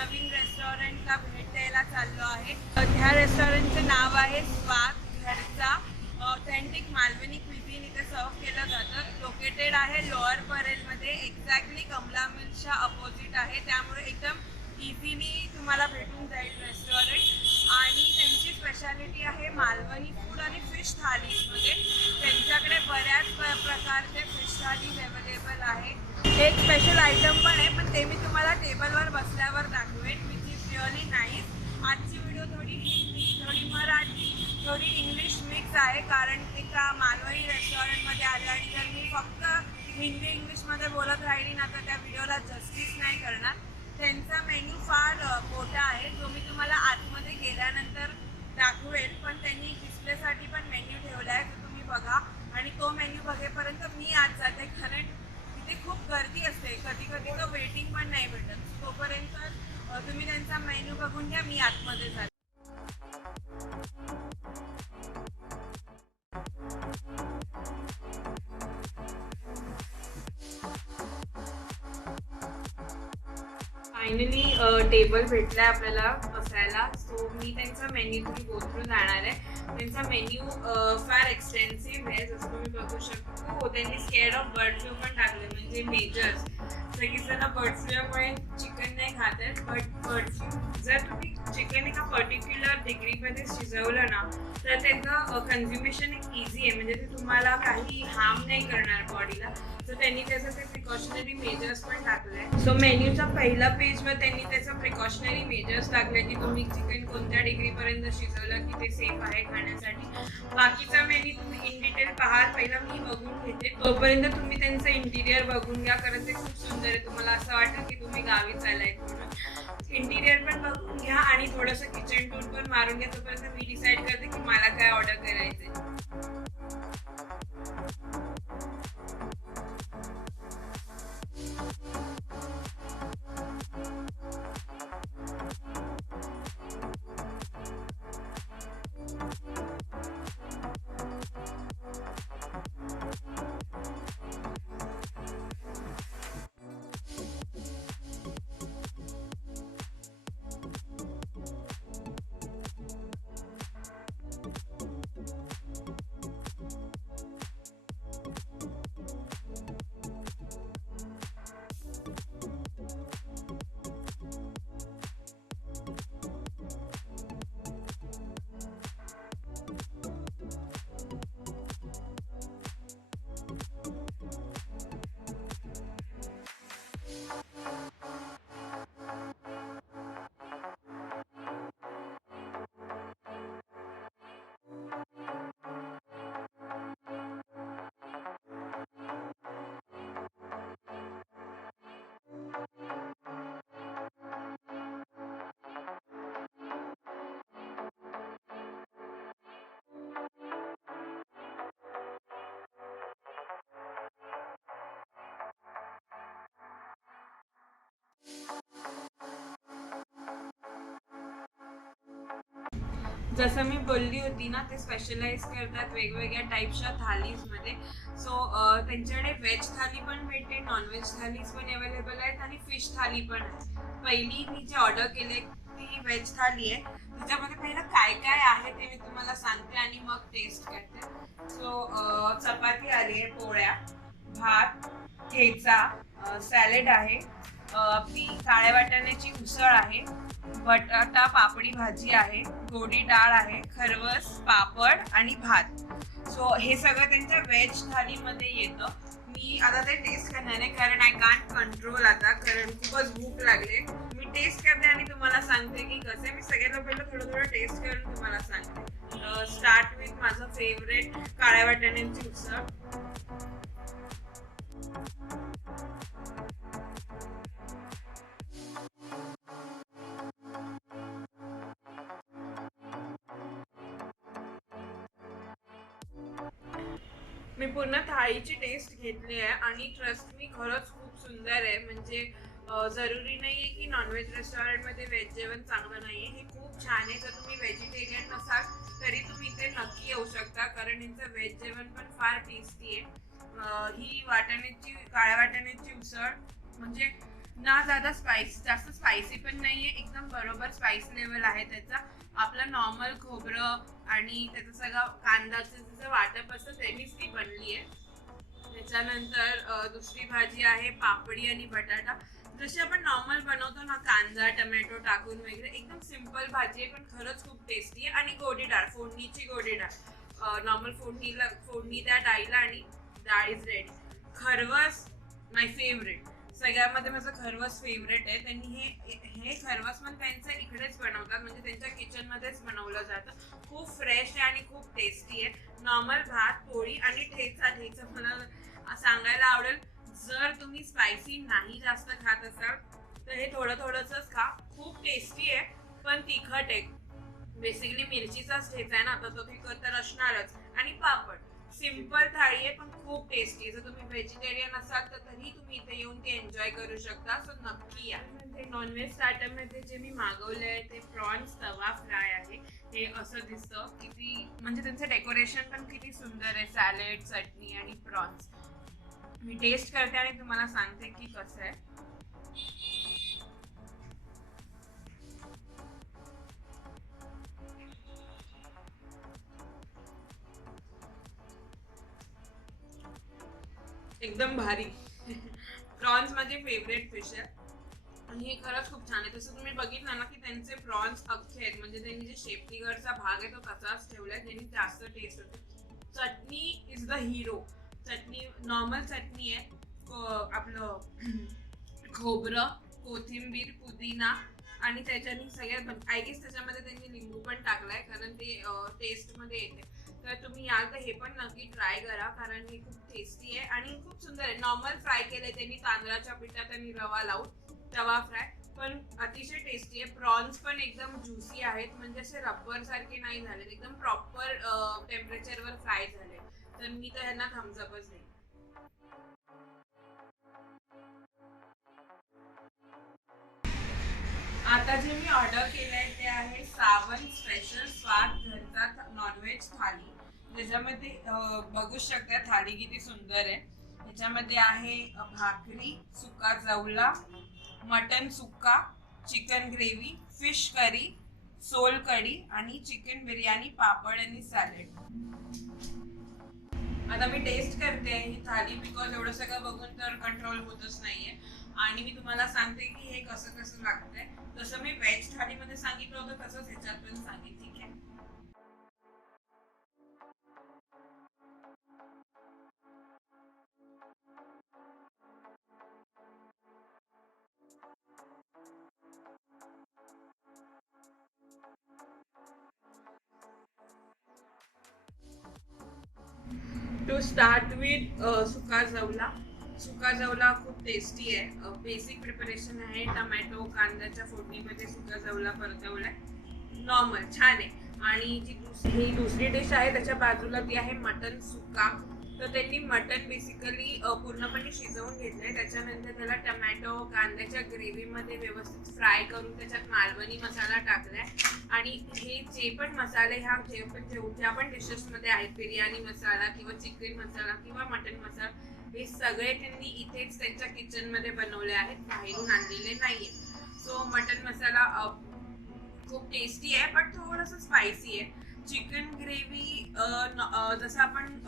नवीन रेस्टॉरंटला भेट द्यायला चाललो आहे। ह्या रेस्टॉरंटचं नाव आहे स्वाद घरचा ऑथेंटिक मालवणी क्विझिन इथे सर्व केलं जातं। लोकेटेड आहे लोअर परेलमध्ये, एक्झॅक्टली कमला मिलच्या अपोजिट आहे, त्यामुळे एकदम इझिली तुम्हाला भेटून जाईल रेस्टॉरंट। आणि त्यांची स्पेशालिटी आहे मालवणी फूड आणि फिश थालीमध्ये। त्यांच्याकडे बऱ्याच प्रकारचे फिश थालीज अवेलेबल आहे। एक स्पेशल आयटम पण आहे, पण ते मी तुम्हाला टेबलवर बसल्यावर दाखवेन, विच इज रिअली नाईस। आजची व्हिडिओ थोडी हिंदी, थोडी मराठी, थोडी इंग्लिश मिक्स आहे, कारण एका मालवणी रेस्टॉरंटमध्ये आले आणि जर मी फक्त हिंदी इंग्लिशमध्ये बोलत राहिली ना तर त्या व्हिडिओला जस्टिस नाही करणार। त्यांचा मेन्यू फार मोठा आहे, जो मी तुम्हाला आतमध्ये गेल्यानंतर दाखवेल, पण त्यांनी डिस्प्लेसाठी पण मेन्यू ठेवला आहे, तो तुम्ही बघा। आणि तो मेन्यू बघेपर्यंत मी आज जाते, कारण तिथे खूप गर्दी असते, कधी कधी तो वेटिंग पण नाही भेटत। तोपर्यंत तुम्ही त्यांचा मेन्यू बघून घ्या, मी आतमध्ये जाते। फायनली टेबल भेटलाय आपल्याला बसायला। सो मी त्यांचा मेन्यू थोडी गो थ्रू जाणार आहे। त्यांचा मेन्यू फार एक्सटेन्सिव्ह आहे, जसं तुम्ही बघू शकता। हो, त्यांनी स्केअर ऑफ बर्ड फ्लू पण टाकले, म्हणजे मेजर्स सगळी जण बर्ड फ्लूमुळे चिकन नाही खात आहेत, बट बर्ड फ्लू जर तुम्ही चिकन एका पर्टिक्युलर डिग्रीमध्ये शिजवलं ना तर त्याचं कन्झ्युमेशन एक इझी आहे, म्हणजे ते तुम्हाला काही हार्म नाही करणार बॉडीला। सो त्यांनी त्याचं ते प्रिकॉशनरी मेजर्स पण टाकले। सो मेन्यूचा पहिला पेजवर त्यांनी त्याचं प्रिकॉशनरी मेजर्स टाकले की तुम्ही चिकन कोणत्या डिग्रीपर्यंत शिजवलं की ते सेफ आहे खाण्यासाठी। बाकीचा मेन्यू तुम्ही इन डिटेल पहा, पहिला मी बघून घेते, तोपर्यंत तुम्ही त्यांचं इंटिरियर बघून घ्या, कारण ते खूप सुंदर आहे। तुम्हाला असं वाटेल की तुम्ही गावीच आलाय म्हणून। इंटिरियर पण बघून घ्या आणि थोडंसं किचन टूर पण मारून घ्या, तोपर्यंत मी डिसाईड करते की मला काय ऑर्डर करायचंय। जसं मी बोलली होती ना, ते स्पेशलाइज करतात वेगवेगळ्या टाईपच्या थालीजमध्ये। सो त्यांच्याकडे व्हेज थाली पण भेटते, नॉनव्हेज थालीज पण अवेलेबल आहेत आणि फिश थाली पण आहे। पहिली मी जे ऑर्डर केले ती व्हेज थाली आहे, त्याच्यामध्ये पहिलं काय काय आहे ते मी तुम्हाला सांगते आणि मग टेस्ट करते। सो चपाती आली आहे, पोळ्या, भात, ठेचा, सॅलेड आहे, आपली काळ्या वाटाण्याची उसळ आहे, बटाटा पापडी भाजी आहे, गोडी डाळ आहे, खरवस, पापड आणि भात। सो हे सगळं त्यांच्या व्हेज थालीमध्ये येतं। मी आता ते टेस्ट करणार आहे, कारण आय कांट कंट्रोल आता, कारण खूपच भूक लागले। मी टेस्ट करते आणि तुम्हाला सांगते की कसे। मी सगळ्यात पहिलं थोडं थोडं टेस्ट करून तुम्हाला सांगते। स्टार्ट विथ माझं फेवरेट काळ्या वाटाण्याची उसळ। मी पूर्ण थाळीची टेस्ट घेतली आहे आणि ट्रस्ट मी खरंच खूप सुंदर आहे। म्हणजे जरुरी नाही आहे की नॉनव्हेज रेस्टॉरंटमध्ये व्हेज जेवण चांगलं नाही आहे, हे खूप छान आहे। जर तुम्ही व्हेजिटेरियन नसाल तरी तुम्ही इथे नक्की येऊ शकता, कारण यांचं व्हेज जेवण पण फार टेस्टी आहे। ही काळ्या वाटाण्याची उसळ म्हणजे ना ज्यादा स्पाइसी, जास्त स्पाइसी पण नाहीये, एकदम बरोबर स्पाइस लेवल आहे त्याचा. आपलं नॉर्मल खोबरं आणि त्याचं सगळं कांद्याचं जसं वाटप असतं त्यांनीच ती बनली आहे. त्याच्यानंतर दुसरी भाजी आहे पापडी आणि बटाटा. जशी आपण नॉर्मल बनवतो ना, कांदा टमॅटो टाकून वगैरे, एकदम सिंपल भाजी आहे पण खरंच खूप टेस्टी आहे. आणि गोडी डाळ, फोडणीची गोडी डाळ, नॉर्मल फोडणी त्या डाळीला आणि डाळ इज रेडी. खरवस माय फेवरेट, सगळ्यामध्ये माझं खरवस फेवरेट आहे. त्यांनी हे खरवस पण त्यांचं इकडेच बनवतात, म्हणजे त्यांच्या किचनमध्येच बनवलं जातं. खूप फ्रेश आहे आणि खूप टेस्टी आहे. नॉर्मल भात पोळी आणि ठेचा मला सांगायला आवडेल, जर तुम्ही स्पायसी नाही जास्त खात असाल तर हे थोडंसंच खा. खूप टेस्टी आहे पण तिखट आहे. बेसिकली मिरचीचाच ठेचा आहे ना, तर तो तिखट तर असणारच. आणि पापड, सिंपल थाळी आहे पण खूप टेस्टी आहे. जर तुम्ही व्हेजिटेरियन असाल तर तरी तुम्ही इथे येऊन ते एन्जॉय करू शकता, सो नक्की या. म्हणजे नॉनव्हेज स्टार्टरमध्ये जे मी मागवले आहे ते प्रॉन्स तवा फ्राय आहे. हे असं दिसतं, किती म्हणजे त्यांचं डेकोरेशन पण किती सुंदर आहे, सॅलेड चटणी आणि प्रॉन्स. मी टेस्ट करते आणि तुम्हाला सांगते की कसं आहे. एकदम भारी. प्रॉन्स माझे फेवरेट फिश आहे आणि हे खरंच खूप छान आहे. तसं तुम्ही बघितलं ना की त्यांचे प्रॉन्स अख्खे आहेत, म्हणजे त्यांनी जे शेपटीकडचा भाग आहे तो तसाच ठेवलाय, त्यांनी जास्त टेस्ट होते. Chutney is the hero. Chutney normal chutney आहे, आपलं खोबरं, कोथिंबीर, पुदिना आणि त्याच्याने सगळ्यात आय गेस त्याच्यामध्ये त्यांनी लिंबू पण टाकलाय कारण ते टेस्ट मध्ये येते. तर तुम्ही याल तर हे पण नक्की ट्राय करा कारण हे खूप टेस्टी आहे आणि खूप सुंदर आहे. नॉर्मल फ्राय केलंय त्यांनी तांदळाच्या पिठात आणि रवा लावून, तवा फ्राय, पण अतिशय टेस्टी आहे. प्रॉन्स पण एकदम ज्युसी आहेत, म्हणजे असे रबर सारखे नाही झाले, एकदम प्रॉपर टेम्परेचरवर फ्राय झाले. तर मी तर ह्यांना थम्सअपच देईन. आता जे मी ऑर्डर केलंय ते आहे सावंत स्पेशल स्वाद घरचा नॉनव्हेज थाली. ज्याच्यामध्ये बघू शकता थाली किती सुंदर आहे. ह्याच्यामध्ये आहे भाकरी, सुका जवला, mutton sukka, chicken gravy, fish curry, sol kadhi आणि चिकन बिर्याणी, पापड आणि सॅलेड. आता मी टेस्ट करते ही थाली, बिकॉज एवढं सगळं बघून तर कंट्रोल होतच नाहीये. आणि मी तुम्हाला सांगते की हे कसं कसं लागतंय. जसं मी व्हेज थालीमध्ये सांगितलं होतं तसंच ह्याच्यात पण सांगेन, ठीक आहे. टू स्टार्ट विथ सुका जवला. सुका जवला खूप टेस्टी आहे. बेसिक प्रिपरेशन आहे, टमॅटो कांद्याच्या फोडणीमध्ये सुका जवला परतवलाय. नॉर्मल छान आहे. आणि ही दुसरी डिश आहे त्याच्या बाजूला ती आहे मटन सुक्का. तर त्यांनी मटन बेसिकली पूर्णपणे शिजवून घेतलंय, त्याच्यानंतर त्याला टमॅटो कांद्याच्या ग्रेव्हीमध्ये व्यवस्थित फ्राय करून त्याच्यात मालवणी मसाला टाकलाय. आणि हे जे पण मसाले ज्या पण डिशेसमध्ये आहेत, बिर्याणी मसाला किंवा चिकन मसाला किंवा मटन मसाला, हे सगळे त्यांनी इथेच त्यांच्या किचनमध्ये बनवले आहेत, बाहेरून आणलेले नाहीये. सो मटन मसाला खूप टेस्टी आहे पण थोडंसं स्पायसी आहे. चिकन ग्रेव्ही जसं आपण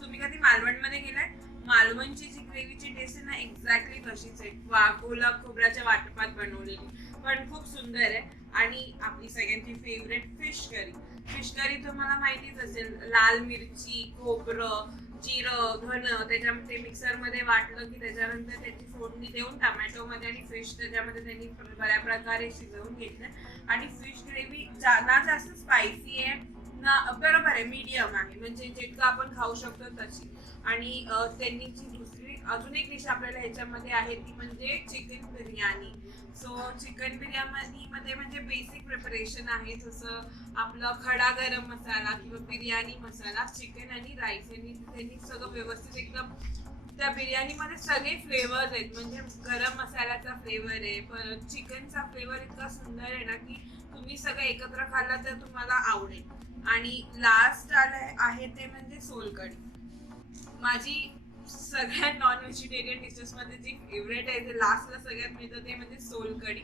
तुम्ही कधी मालवणमध्ये गेलाय, मालवणची जी ग्रेव्हीची टेस्ट आहे ना एक्झॅक्टली तशीच आहे, वाघोला खोबऱ्याच्या वाटपात बनवलेली, पण खूप सुंदर आहे. आणि आपली सगळ्यांची favourite fish curry. Fish curry तुम्हाला माहितीच असेल, लाल मिरची, खोबरं, जिरं, धन त्याच्यामध्ये मिक्सरमध्ये वाटलं की त्याच्यानंतर त्याची फोडणी देऊन टमॅटोमध्ये आणि फिश त्याच्यामध्ये त्यांनी बऱ्या प्रकारे शिजवून घेतलं. आणि फिश ग्रेव्ही ना जास्त स्पायसी आहे ना, बरोबर आहे, मीडियम आहे, म्हणजे जितकं आपण खाऊ शकतो तशी. आणि त्यांनी जी दुसरी अजून एक डिश आपल्याला ह्याच्यामध्ये आहे ती म्हणजे chicken biryani. So chicken biryani मध्ये म्हणजे बेसिक प्रिपरेशन आहे, जसं आपलं खडा गरम मसाला किंवा बिर्याणी मसाला, चिकन आणि राईस यांनी त्यांनी सगळं व्यवस्थित एकदम, त्या बिर्याणीमध्ये सगळे फ्लेवर्स आहेत, म्हणजे गरम मसाल्याचा फ्लेवर आहे, परत चिकनचा फ्लेवर इतका सुंदर आहे ना की तुम्ही सगळं एकत्र खाल्ला तर तुम्हाला आवडेल. आणि लास्ट आलं आहे ते म्हणजे सोलकढी. माझी सगळ्यात नॉन व्हेजिटेरियन डिशेस मध्ये जी फेवरेट आहे, जे लास्टला सगळ्यात मिळतं ते म्हणजे सोलकढी.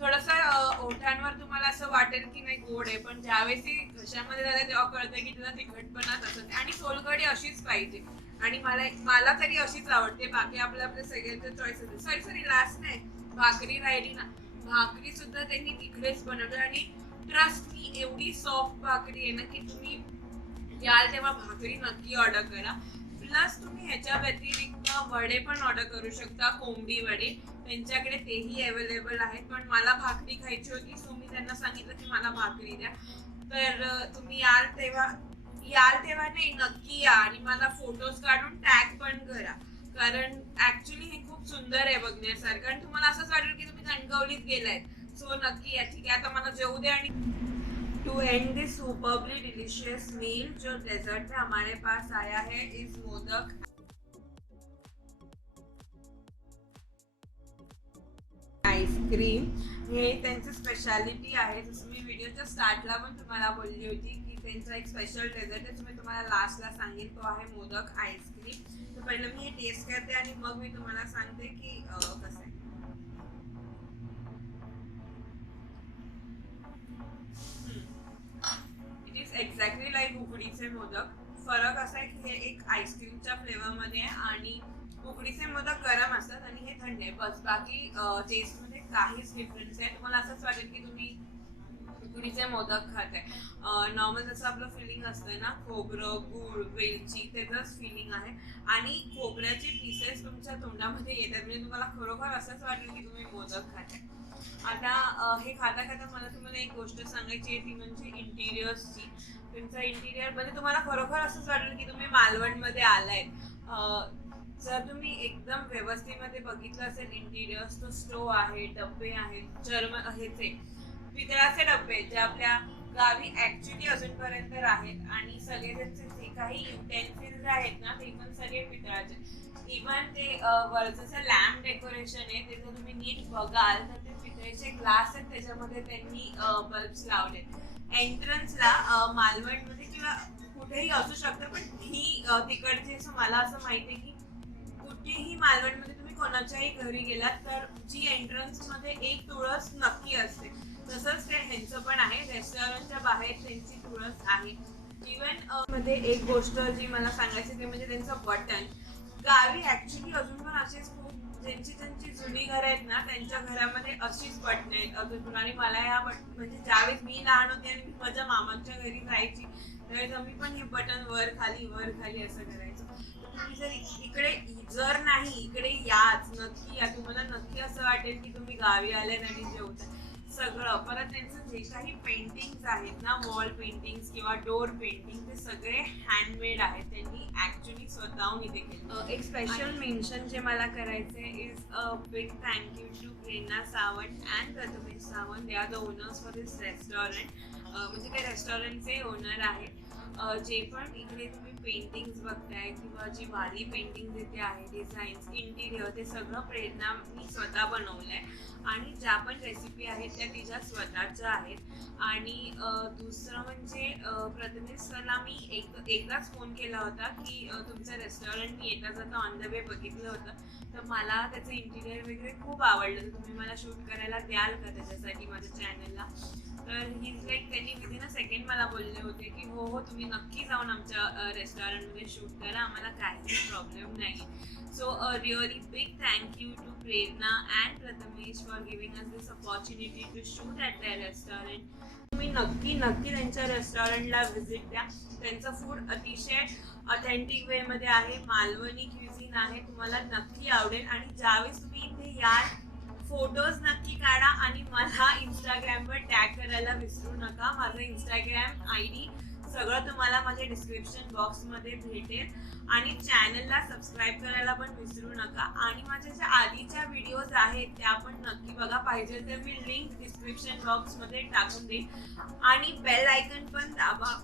थोडंसं ओठांवर तुम्हाला असं वाटेल की नाही गोड आहे, पण ज्यावेळेस ती घशामध्ये जाते तेव्हा कळतं की तिला तिखटपणाच असते. आणि सोलकढी अशीच पाहिजे, आणि मला मला तरी अशीच आवडते. बाकी आपल्या आपल्या सगळ्यांचे चॉईस असते. सॉरी सॉरी लास्ट नाही, भाकरी राहिली ना, भाकरी सुद्धा त्यांनी तिकडेच बनवलं. आणि ट्रस्ट मी, एवढी सॉफ्ट भाकरी आहे ना की तुम्ही याल तेव्हा भाकरी नक्की ऑर्डर करा. प्लस तुम्ही ह्याच्या व्यतिरिक्त वडे पण ऑर्डर करू शकता, कोंबडी वडे. त्यांच्याकडे तेही अवेलेबल आहेत. पण मला भाकरी खायची होती, सो मी त्यांना सांगितलं की मला भाकरी द्या. तर तुम्ही याल तेव्हा नाही, नक्की या आणि मला फोटोज काढून टॅग पण करा. कारण ऍक्च्युली हे खूप सुंदर आहे बघण्यासारखं, आणि तुम्हाला असंच वाटेल की तुम्ही कणकवलीत गेलाय. सो नक्की या. ठीक आहे, आता मला जेवू दे. आणि to end this superbly delicious meal, जो डेजर्ट में हमारे पास आया है इज मोदक आईस्क्रीम. हे त्यांची स्पेशालिटी आहे. जसं मी व्हिडिओच्या स्टार्टला पण तुम्हाला बोलली होती की त्यांचा एक स्पेशल डेझर्ट आहे, जो मी तुम्हाला लास्टला सांगेन, तो आहे मोदक आईस्क्रीम. तर पहिलं मी हे टेस्ट करते आणि मग मी तुम्हाला सांगते की कसं आहे. इट इज एक्झॅक्टली लाईक उकडीचे मोदक. फरक असा आहे की हे एक आईस्क्रीमच्या फ्लेवरमध्ये आहे, आणि उकडीचे मोदक गरम असतात आणि हे थंड आहे. बस, बाकी टेस्टमध्ये काहीच डिफरन्स आहे. तुम्हाला असंच वाटेल की तुम्ही उकडीचे मोदक खात आहे. नॉर्मल जसं आपलं फिलिंग असतं ना, खोबरं, गूळ, वेलची, त्याचंच फिलिंग आहे. आणि खोबऱ्याचे पीसेस तुमच्या तोंडामध्ये येतात, म्हणजे तुम्हाला खरोखर असंच वाटेल की तुम्ही मोदक खाताय. आता हे खाता खाता मला तुम्हाला एक गोष्ट सांगायची आहे, ती म्हणजे इंटिरियर्सची. त्यांचा इंटिरियर म्हणजे तुम्हाला खरोखर असंच वाटेल की तुम्ही मालवणमध्ये आलाय. जर तुम्ही एकदम व्यवस्थेमध्ये बघितलं असेल इंटिरियर्स, तो स्टोव आहे, डब्बे आहेत, जर्मन ह्याचे पितळाचे डब्बे, जे आपल्या गावी ऍक्च्युली अजूनपर्यंत आहेत. आणि सगळे त्यांचे जे काही युटेन्सिल्स आहेत ना, ते पण सगळे पितळाचे. इवन ते वरचं जे लॅम्प डेकोरेशन आहे, ते जर तुम्ही नीट बघाल तर ते पितळेचे ग्लास आहेत, त्याच्यामध्ये त्यांनी बल्ब्स लावले. एंट्रन्सला मालवणमध्ये किंवा कुठेही असू शकतं, पण ही तिकडची असं मला असं माहिती आहे की कुठेही मालवणमध्ये तुम्ही कोणाच्याही घरी गेलात तर जी एंट्रन्स मध्ये एक तुळस नक्की असते. तसंच ते ह्यांचं पण आहे. रेस्टॉरंटच्या बाहेर त्यांची तुळस आहे. इवन मध्ये एक गोष्ट जी मला सांगायची ते म्हणजे त्यांचं बटन. गावी ऍक्च्युली अजून पण असेच खूप ज्यांची ज्यांची जुनी घरं आहेत ना, त्यांच्या घरामध्ये अशीच बटणं आहेत अजून पण. आणि मला या म्हणजे ज्यावेळेस मी लहान होते आणि मी माझ्या मामांच्या घरी जायची, त्यावेळेस आम्ही पण हे बटन वर खाली असं करायचो. तुम्ही जर इकडे जर नाही इकडे याच, नक्की या. तुम्हाला नक्की असं वाटेल की तुम्ही गावी आल्यात आणि जेवता. सगळं परत त्यांचं जे काही पेंटिंग्स आहेत ना, वॉल पेंटिंग्स किंवा डोर पेंटिंग, ते सगळे हँडमेड आहेत. त्यांनी ऍक्च्युली स्वतःहून इथे केलं. एक स्पेशल मेन्शन जे मला करायचे is a big thank you to Prerna Sawant and Prathamesh Sawant. They are the owners for this restaurant. म्हणजे ते रेस्टॉरंटचे ओनर आहेत. जे पण इकडे तुम्ही पेंटिंग्स बघताय किंवा जी वाली पेंटिंग इथे आहे, डिझाईन्स, इंटिरियर, ते सगळं प्रेरणा मी स्वतः बनवलंय. आणि ज्या पण रेसिपी आहेत त्या तिच्या स्वतःच्या आहेत. आणि दुसरं म्हणजे प्रथमेश सरला मी एकदाच फोन केला होता की तुमचं रेस्टॉरंट मी येता जाता ऑन द वे बघितलं होतं, तर मला त्याचं इंटिरियर वगैरे खूप आवडलं, तर तुम्ही मला शूट करायला द्याल का त्याच्यासाठी माझ्या चॅनलला. तर हीज लाईक, त्यांनी विदिन अ सेकंड मला बोलले होते की हो हो तुम्ही नक्की जाऊन आमच्या रेस्टॉरंटमध्ये शूट करा, आम्हाला काहीही प्रॉब्लेम नाही. So really big thank you to Prerna and Prathamesh for giving us this opportunity to shoot at their restaurant. तुम्ही नक्की नक्की त्यांच्या रेस्टॉरंटला व्हिजिट द्या. त्यांचं फूड अतिशय ऑथेंटिक वेमध्ये आहे, मालवणी क्युझिन आहे, तुम्हाला नक्की आवडेल. आणि ज्यावेळेस तुम्ही इथे याल, फोटोज नक्की काढा आणि मला इंस्टाग्रामवर टॅग करायला विसरू नका. माझं इंस्टाग्राम ID सगळं तुम्हाला माझ्या डिस्क्रिप्शन बॉक्समध्ये भेटेल. आणि चॅनलला सबस्क्राईब करायला पण विसरू नका. आणि माझ्या ज्या आधीच्या व्हिडिओज आहेत त्या पण नक्की बघा. पाहिजे तर मी लिंक डिस्क्रिप्शन बॉक्समध्ये टाकून देईन. आणि बेल आयकन पण दाबा,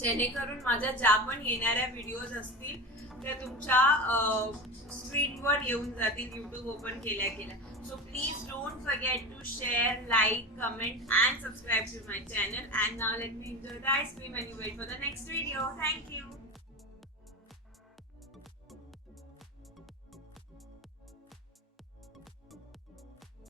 जेणेकरून माझ्या ज्या पण येणाऱ्या व्हिडिओज असतील त्या तुमच्या स्क्रीनवर येऊन जातील यूट्यूब ओपन केल्या केल्या. So please don't forget to share, like, comment and subscribe to my channel. And now let me enjoy the ice cream and you wait for the next video. Thank you.